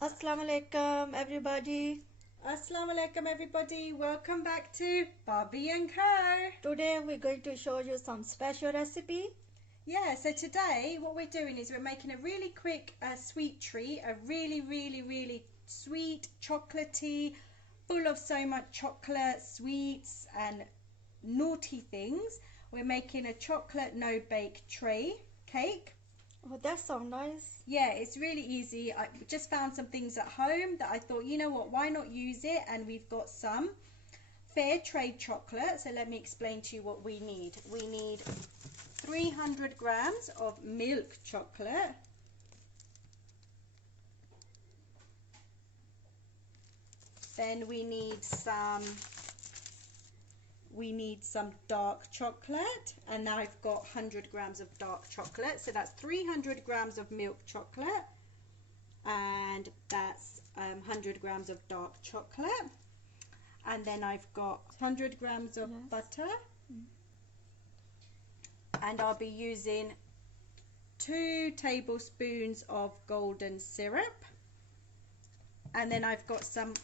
Assalamu alaikum everybody. Assalamu alaikum everybody, welcome back to Bobby and Co. Today we're going to show you some special recipe. Yeah, so today what we're doing is we're making a really quick sweet treat, a really sweet, chocolatey, full of so much chocolate, sweets and naughty things. We're making a chocolate no-bake tray cake. Oh, that sounds nice. Yeah, it's really easy. I just found some things at home that I thought, you know what, why not use it? And we've got some Fairtrade chocolate. So let me explain to you what we need. We need 300 grams of milk chocolate. Then we need some dark chocolate, and now I've got 100 grams of dark chocolate, so that's 300 grams of milk chocolate, and that's 100 grams of dark chocolate, and then I've got 100 grams of butter, and I'll be using 2 tablespoons of golden syrup, and then I've got some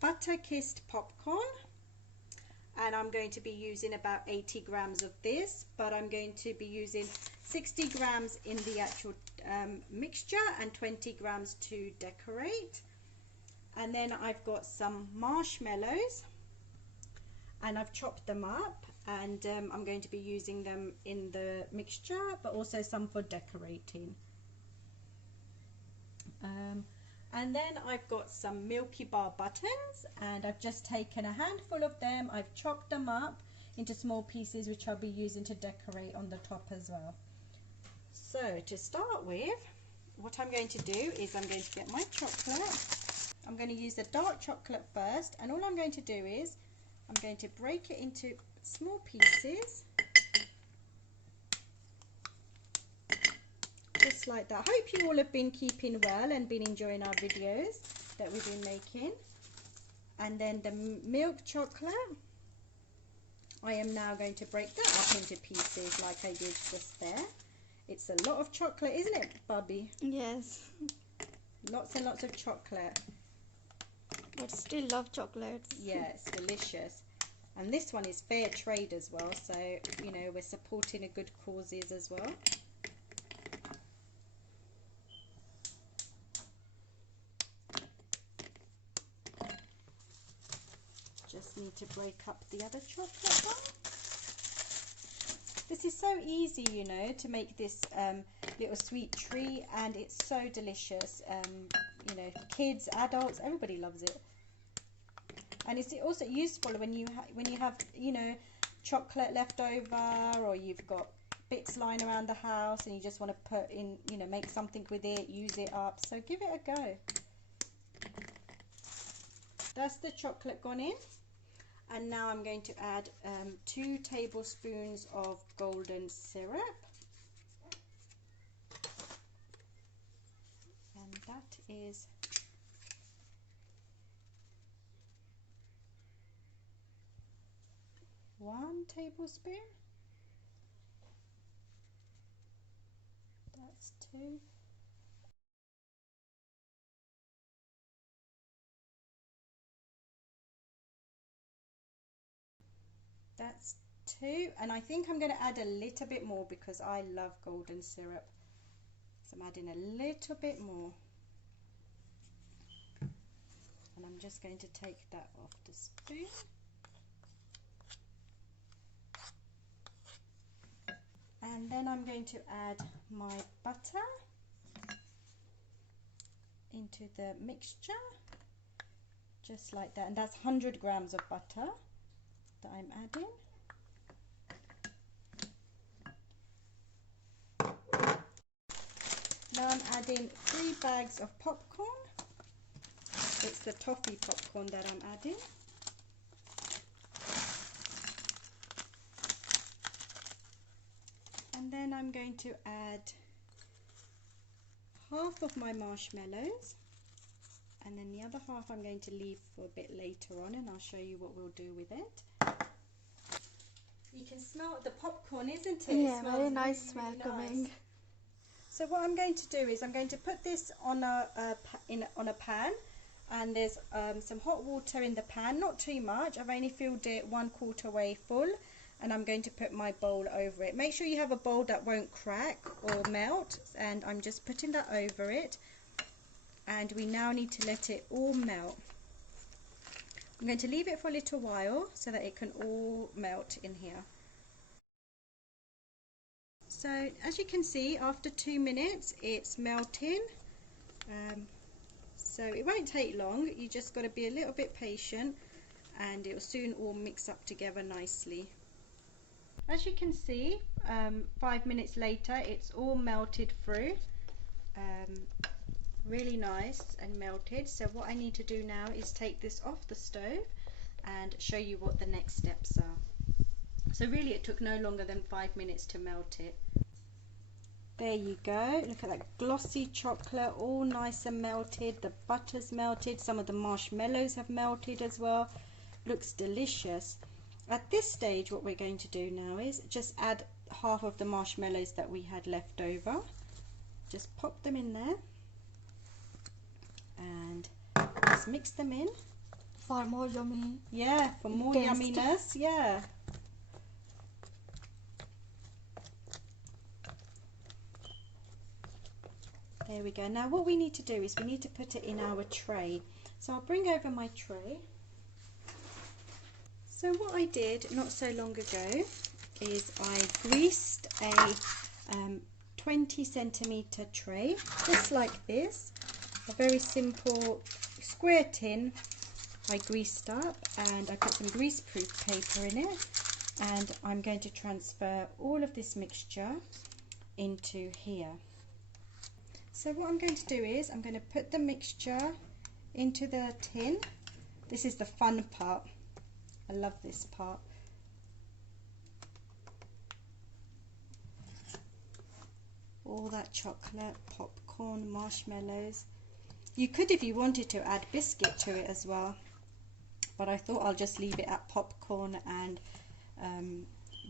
butter kissed popcorn, and I'm going to be using about 80 grams of this, but I'm going to be using 60 grams in the actual mixture and 20 grams to decorate. And then I've got some marshmallows, and I've chopped them up, and I'm going to be using them in the mixture, but also some for decorating. And then I've got some Milky Bar buttons, and I've just taken a handful of them. I've chopped them up into small pieces, which I'll be using to decorate on the top as well. So to start with, what I'm going to do is I'm going to get my chocolate. I'm going to use the dark chocolate first, and all I'm going to do is I'm going to break it into small pieces. Just like that. Hope you all have been keeping well and been enjoying our videos that we've been making. And then the milk chocolate, I am now going to break that up into pieces like I did just there. It's a lot of chocolate, isn't it, Bobby? Yes. Lots and lots of chocolate. But still love chocolates. Yeah, it's delicious. And this one is fair trade as well, so you know we're supporting a good causes as well. Just need to break up the other chocolate one. This is so easy, you know, to make this little sweet treat, and it's so delicious. You know, kids, adults, everybody loves it. And it's also useful when you have you know, chocolate left over, or you've got bits lying around the house and you just want to put in, you know, make something with it, use it up. So give it a go. That's the chocolate gone in. And now I'm going to add 2 tablespoons of golden syrup. And that is 1 tablespoon. That's 2. That's 2, and I think I'm going to add a little bit more because I love golden syrup. So I'm adding a little bit more. And I'm just going to take that off the spoon. And then I'm going to add my butter into the mixture, just like that. And that's 100 grams of butter that I'm adding. Now I'm adding 3 bags of popcorn. It's the Toffee popcorn that I'm adding. And then I'm going to add half of my marshmallows, and then the other half I'm going to leave for a bit later on, and I'll show you what we'll do with it. You can smell the popcorn, isn't it? Yeah, very nice smell coming. So what I'm going to do is I'm going to put this on a pan, and there's some hot water in the pan, not too much. I've only filled it 1/4 way full, and I'm going to put my bowl over it. Make sure you have a bowl that won't crack or melt, and I'm just putting that over it, and we now need to let it all melt. I'm going to leave it for a little while so that it can all melt in here. So as you can see, after 2 minutes it's melting, so it won't take long. You just got to be a little bit patient, and it will soon all mix up together nicely. As you can see, 5 minutes later it's all melted through, really nice and melted. So what I need to do now is take this off the stove and show you what the next steps are. So really it took no longer than 5 minutes to melt it. There you go, look at that glossy chocolate, all nice and melted. The butter's melted, some of the marshmallows have melted as well. Looks delicious. At this stage what we're going to do now is just add half of the marshmallows that we had left over. Just pop them in there and just mix them in. For more yummy. Yeah, for more taste. yumminess, yeah. There we go. Now what we need to do is we need to put it in our tray. So I'll bring over my tray. So what I did not so long ago is I greased a 20 centimeter tray, just like this. A very simple square tin I greased up, and I put some greaseproof paper in it, and I'm going to transfer all of this mixture into here. So what I'm going to do is I'm going to put the mixture into the tin. This is the fun part. I love this part. All that chocolate, popcorn, marshmallows. You could, if you wanted to, add biscuit to it as well, but I thought I'll just leave it at popcorn and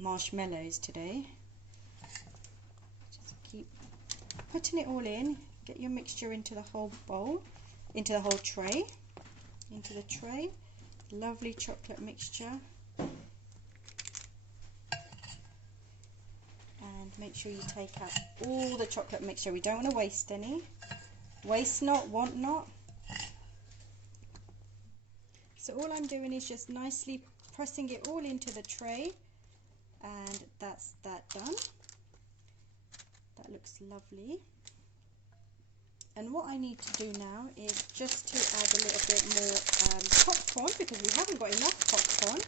marshmallows today. Just keep putting it all in. Get your mixture into the whole bowl, into the whole tray, into the tray. Lovely chocolate mixture. And make sure you take out all the chocolate mixture. We don't want to waste any. Waste not, want not. So all I'm doing is just nicely pressing it all into the tray, and that's that done. That looks lovely. And what I need to do now is just to add a little bit more popcorn, because we haven't got enough popcorn.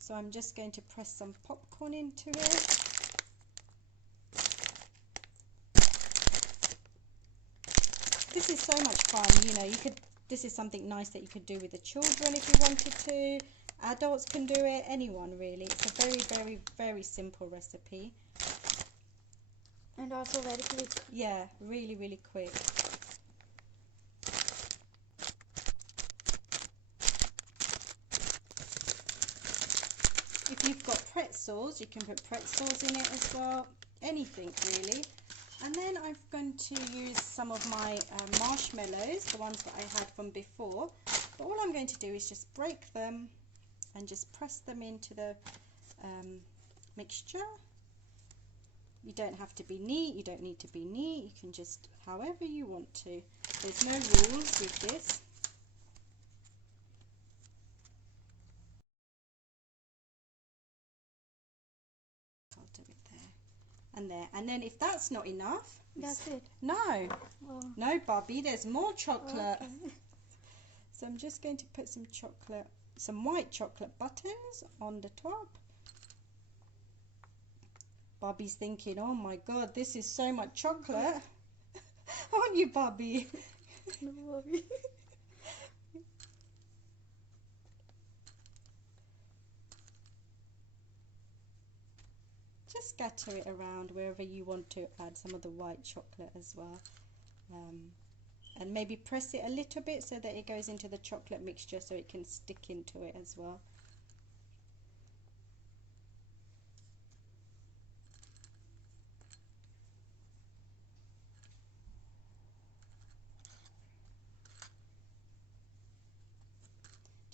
So I'm just going to press some popcorn into it. This is so much fun, you know. This is something nice that you could do with the children if you wanted to. Adults can do it, anyone really. It's a very, very, very simple recipe. And also very quick. Yeah, really, really quick. If you've got pretzels, you can put pretzels in it as well. Anything really. And then I'm going to use some of my marshmallows, the ones that I had from before. But all I'm going to do is just break them and just press them into the mixture. You don't have to be neat, you don't need to be neat, you can just however you want to. There's no rules with this. I'll do it there and there. And then if that's not enough, That's it. No, Oh. no, Bobby, there's more chocolate. Okay. So I'm just going to put some chocolate, some white chocolate buttons on the top. Bobby's thinking, oh my god, this is so much chocolate. Aren't you, Bobby? No worry. Just scatter it around wherever you want to add some of the white chocolate as well. And maybe press it a little bit so that it goes into the chocolate mixture so it can stick into it as well.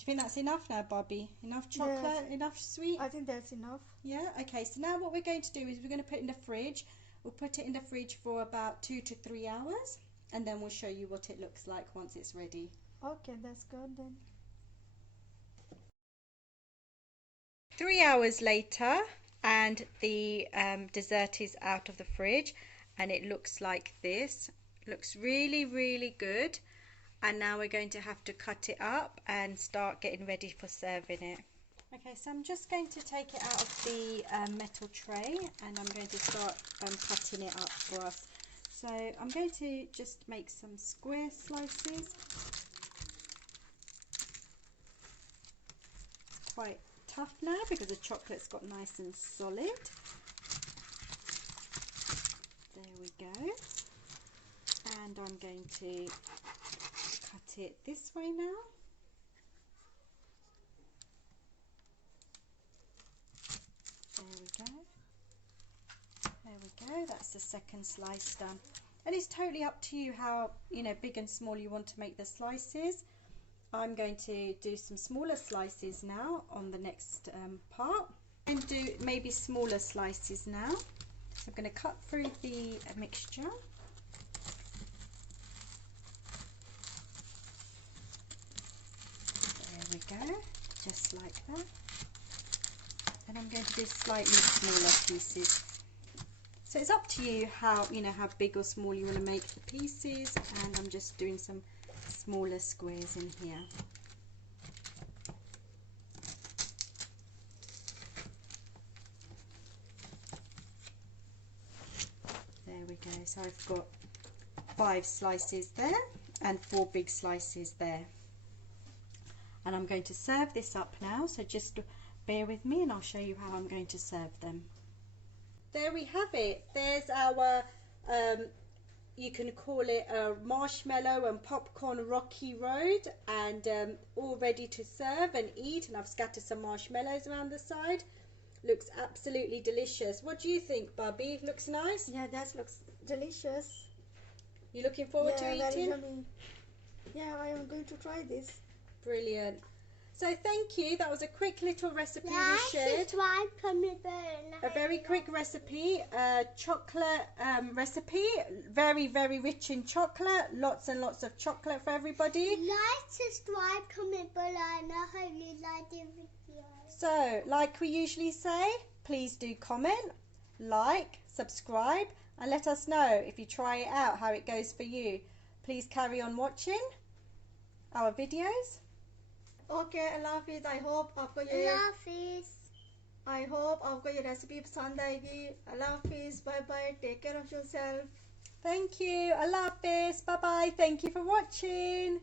you think that's enough now, Bobby? Enough chocolate? Yes. Enough sweet? I think that's enough. Yeah, okay. So now what we're going to do is we're going to put it in the fridge. We'll put it in the fridge for about 2 to 3 hours, and then we'll show you what it looks like once it's ready. Okay, that's good then. 3 hours later, and the dessert is out of the fridge, and it looks like this. Looks really, really good. And now we're going to have to cut it up and start getting ready for serving it. Okay, so I'm just going to take it out of the metal tray, and I'm going to start cutting it up for us. So I'm going to just make some square slices. Quite tough now because the chocolate's got nice and solid. There we go. And I'm going to cut it this way now. There we go. There we go. That's the second slice done. And it's totally up to you how, you know, big and small you want to make the slices. I'm going to do some smaller slices now on the next part, and do maybe smaller slices now. So I'm going to cut through the mixture. There we go, just like that. And I'm going to do slightly smaller pieces. So it's up to you how, you know, how big or small you want to make the pieces, and I'm just doing some smaller squares in here. There we go. So I've got 5 slices there and 4 big slices there. And I'm going to serve this up now, so just bear with me and I'll show you how I'm going to serve them. There we have it. There's our you can call it a marshmallow and popcorn rocky road, and all ready to serve and eat. And I've scattered some marshmallows around the side. Looks absolutely delicious. What do you think, Bubby? Looks nice? Yeah, that looks delicious. You looking forward to Very eating? yummy. Yeah, I am going to try this. Brilliant. So thank you. That was a quick little recipe we shared. A very quick recipe, chocolate recipe. Very, very rich in chocolate. Lots and lots of chocolate for everybody. Like, subscribe, comment below. I know how you like the video. So, like we usually say, please do comment, like, subscribe, and let us know if you try it out, how it goes for you. Please carry on watching our videos. Okay, अल्लाह हाफिज़। I hope आपको ये recipe पसंद आएगी। अल्लाह हाफिज़। Bye bye. Take care of yourself. Thank you. Allah Hafiz. Bye bye. Thank you for watching.